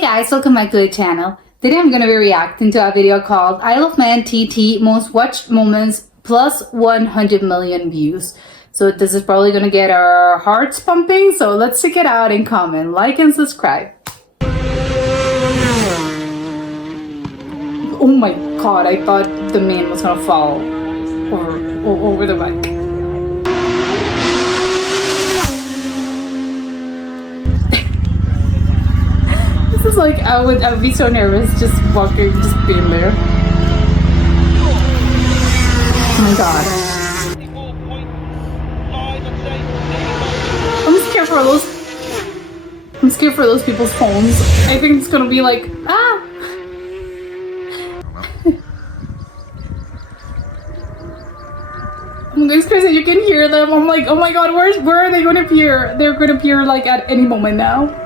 Hey guys, welcome back to the channel. Today I'm gonna be reacting to a video called Isle of Man TT Most Watched Moments plus 100 million views. So this is probably gonna get our hearts pumping, so let's check it out and comment, like and subscribe. Oh my god, I thought the man was gonna fall over the mic. This is like, I would be so nervous just walking, just being there. Oh my god. I'm scared for those people's phones. I think it's gonna be like, ah! It's crazy, you can hear them. I'm like, oh my god, where are they gonna appear? They're gonna appear like at any moment now.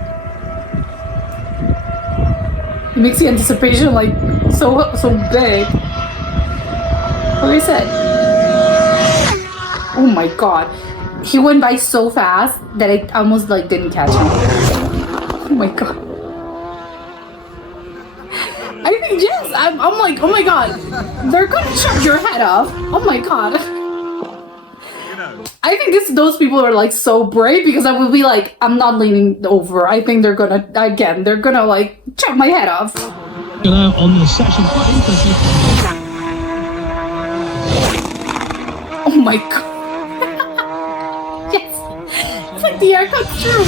It makes the anticipation like so big. What I said. Oh my god. He went by so fast that I almost like didn't catch him. Oh my god. I think yes, I'm like, oh my god. They're gonna chop your head off. Oh my god. I think those people are like so brave, because I would be like, I'm not leaning over. I think they're gonna like chop my head off. On the section, quite interesting. Oh my god. Yes. It's like the air comes through.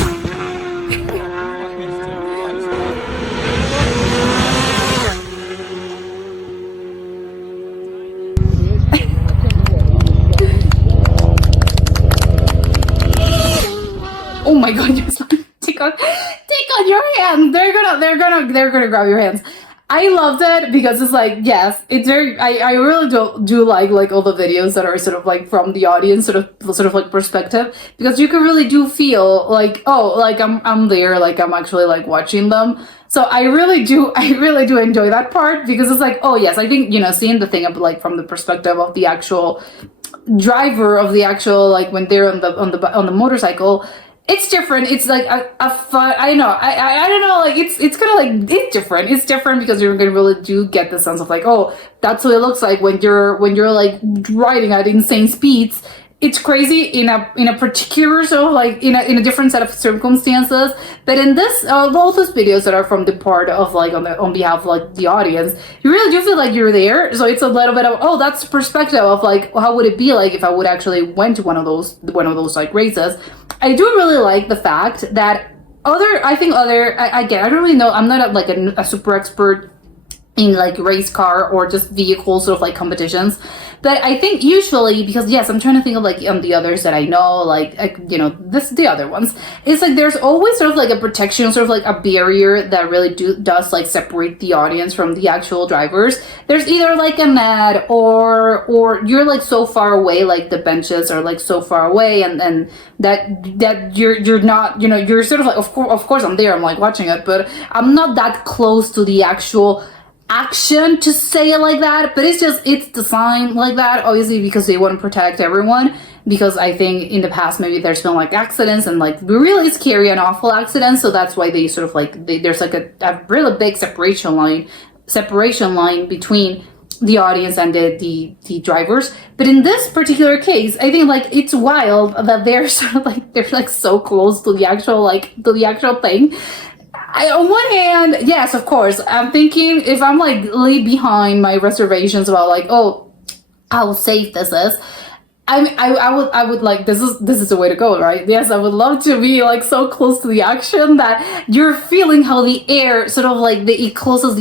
Oh my god, you're take on your hands. They're gonna grab your hands. I loved it because it's like, yes, it's very, I really do like all the videos that are sort of like from the audience sort of like perspective, because you can really do feel like, oh, like I'm there, like I'm actually like watching them. So I really do enjoy that part, because it's like, oh yes, I think, you know, seeing the thing of like from the perspective of the actual driver of the actual, like when they're on the motorcycle, it's different. It's like a fun, I don't know, like it's kind of like, it's different because you're gonna really do get the sense of like, oh, that's what it looks like when you're like riding at insane speeds. It's crazy in a particular sort of like in a different set of circumstances. But in this, all those videos that are from the part of like on behalf of like the audience, you really do feel like you're there. So it's a little bit of, oh, that's perspective of like, how would it be like if I would actually went to one of those like races. I do really like the fact that again, I don't really know, I'm not like a super expert in like race car or just vehicle sort of like competitions, but I think usually, because yes, I'm trying to think of like the others that I know, like you know, the other ones, it's like there's always sort of like a protection, sort of like a barrier that really does like separate the audience from the actual drivers. There's either like a mat or you're like so far away, like the benches are like so far away, and that you're not, you know, you're sort of like, of course I'm there, I'm like watching it, but I'm not that close to the actual action, to say it like that. But it's designed like that, obviously, because they want to protect everyone, because I think in the past maybe there's been like accidents and like really scary and awful accidents, so that's why they sort of like there's like a really big separation line between the audience and the drivers. But in this particular case, I think like it's wild that they're sort of like, they're like so close to the actual thing. On one hand, yes, of course, I'm thinking if I'm like leave behind my reservations about like, oh, how safe this is, I would like, this is the way to go, right? Yes, I would love to be like so close to the action that you're feeling how the air sort of like the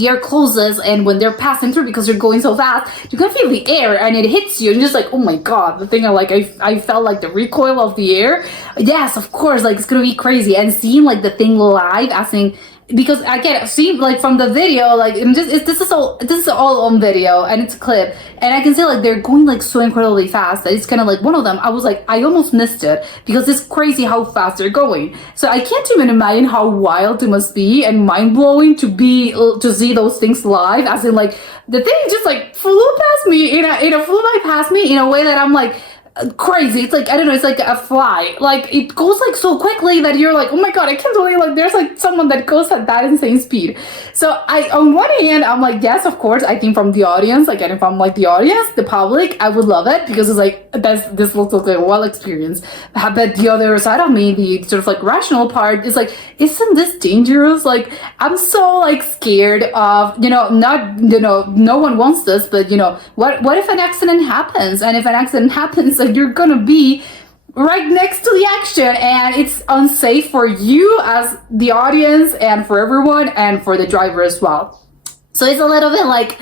air closes, and when they're passing through, because you're going so fast, you can feel the air and it hits you and you're just like, oh my god, the thing I felt like the recoil of the air. Yes, of course, like it's gonna be crazy. And seeing like the thing live, as in, because I can see like from the video, like this is all on video and it's a clip, and I can see like they're going like so incredibly fast that it's kind of like one of them, I was like, I almost missed it, because it's crazy how fast they're going. So I can't even imagine how wild it must be and mind-blowing to see those things live, as in like the thing just like flew past me in a way that I'm like, crazy. It's like, I don't know, it's like a fly. Like it goes like so quickly that you're like, oh my god, I can't believe like there's like someone that goes at that insane speed. So I, on one hand, I'm like, yes, of course, I think from the audience, like, and if I'm like the audience, the public, I would love it because it's like, this looks like a well experience. But the other side of me, the sort of like rational part is like, isn't this dangerous? Like, I'm so like scared of, not, no one wants this, but what if an accident happens? And if an accident happens, like you're gonna be right next to the action and it's unsafe for you as the audience and for everyone and for the driver as well. So it's a little bit like,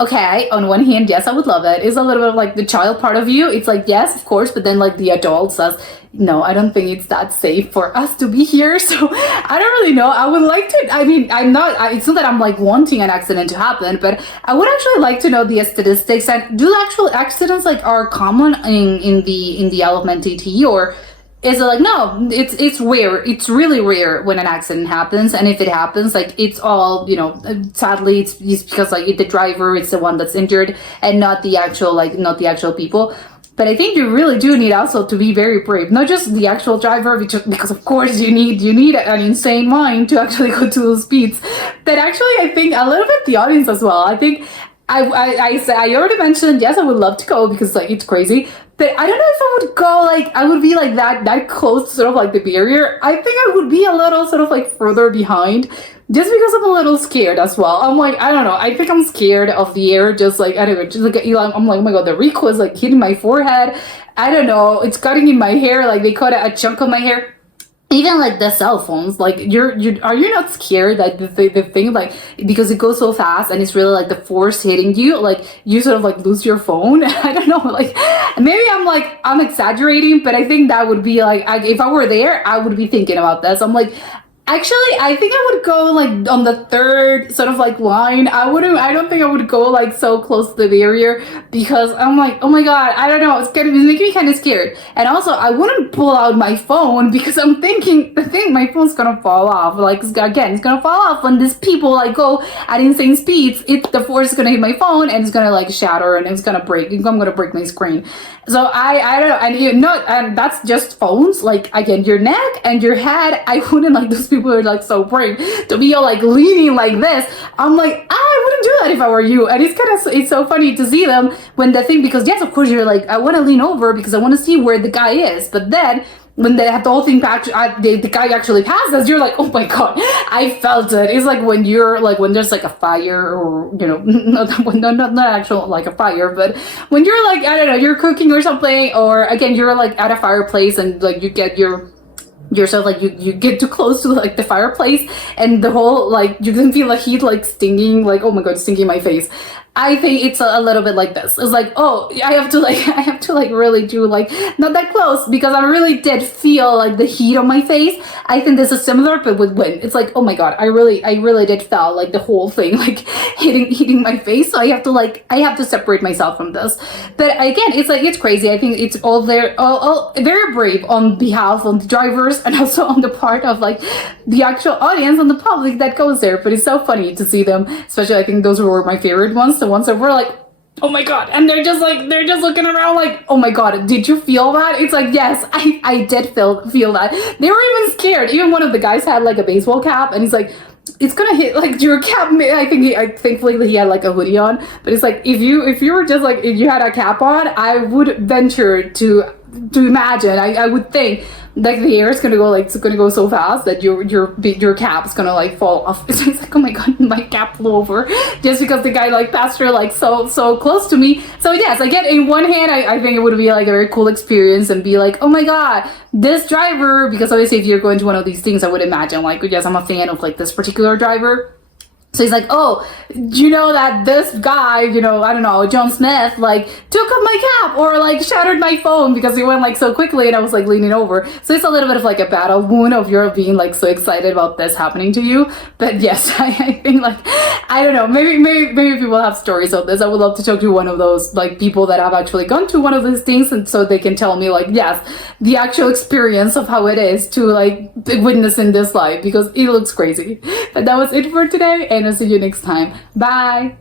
okay, on one hand, yes, I would love it. It's a little bit like the child part of you. It's like, yes, of course, but then like the adult says, no, I don't think it's that safe for us to be here. So I don't really know. I would like to, I mean, it's not that I'm like wanting an accident to happen, but I would actually like to know the statistics and do actual accidents like are common in the Element AT, or is it like, no, it's rare. It's really rare when an accident happens. And if it happens, like it's all, sadly it's because like the driver is the one that's injured and not the actual people. But I think you really do need also to be very brave, not just the actual driver, because of course you need an insane mind to actually go to those speeds. But actually, I think a little bit the audience as well. I think I already mentioned, yes, I would love to go because like it's crazy. But I don't know if I would go like, I would be like that close to sort of like the barrier. I think I would be a little sort of like further behind just because I'm a little scared as well. I'm like, I don't know. I think I'm scared of the air. Just like, I don't know, just like Elon, I'm like, oh my god, the recoil is like hitting my forehead. I don't know. It's cutting in my hair. Like they cut a chunk of my hair. Even like the cell phones, like are you not scared that the thing, like, because it goes so fast and it's really like the force hitting you, like you sort of like lose your phone? I don't know, like maybe I'm exaggerating, but I think that would be like, if I were there, I would be thinking about this. I'm like, actually, I think I would go like on the third sort of like line. I don't think I would go like so close to the barrier because I'm like, oh my god, I don't know. It's making me kind of scared. And also, I wouldn't pull out my phone because I'm thinking, my phone's gonna fall off. Like, again, it's gonna fall off when these people like go at insane speeds. The force is gonna hit my phone and it's gonna like shatter and it's gonna break. I'm gonna break my screen. So I don't know. And that's just phones. Like, again, your neck and your head. I wouldn't like those people are like so brave to be all like leaning like this. I'm like, I wouldn't do that if I were you. And it's so funny to see them when the thing, because yes, of course you're like, I want to lean over because I want to see where the guy is. But then when they have the whole thing back, the guy actually passes, you're like, oh my god, I felt it. It's like when you're like, when there's like a fire, or not actual like a fire, but when you're like, I don't know, you're cooking or something, or again, you're like at a fireplace and like you get yourself like you get too close to like the fireplace and the whole like you can feel the heat like stinging, like, oh my god, stinging my face. I think it's a little bit like this. It's like, oh, I have to like really do like not that close because I really did feel like the heat on my face. I think this is similar, but with wind. It's like, oh my god, I really did feel like the whole thing like hitting my face. So I have to separate myself from this. But again, it's like, it's crazy. I think it's all very brave on behalf of the drivers and also on the part of like the actual audience and the public that goes there. But it's so funny to see them, especially I think those were my favorite ones. The ones that were like, oh my god, and they're just looking around like, oh my god, did you feel that? It's like, yes, I did feel that. They were even scared. Even one of the guys had like a baseball cap and he's like, it's gonna hit like your cap. Thankfully he had like a hoodie on, but it's like, if you were just like, if you had a cap on, I would venture to imagine, I would think like the air is gonna go like, it's gonna go so fast that your cap is gonna like fall off. It's like, oh my god, my cap flew over just because the guy like passed her like so close to me. So yes, again, in one hand, I think it would be like a very cool experience and be like, oh my god, this driver, because obviously if you're going to one of these things, I would imagine like, yes, I'm a fan of like this particular driver. So he's like, oh, you know that this guy, I don't know, John Smith, like took off my cap or like shattered my phone because he went like so quickly and I was like leaning over. So it's a little bit of like a battle wound of your being like so excited about this happening to you. But yes, I think like, I don't know, maybe people have stories of this. I would love to talk to one of those like people that have actually gone to one of these things, and so they can tell me like, yes, the actual experience of how it is to like witness in this life, because it looks crazy. But that was it for today, and I'll see you next time. Bye.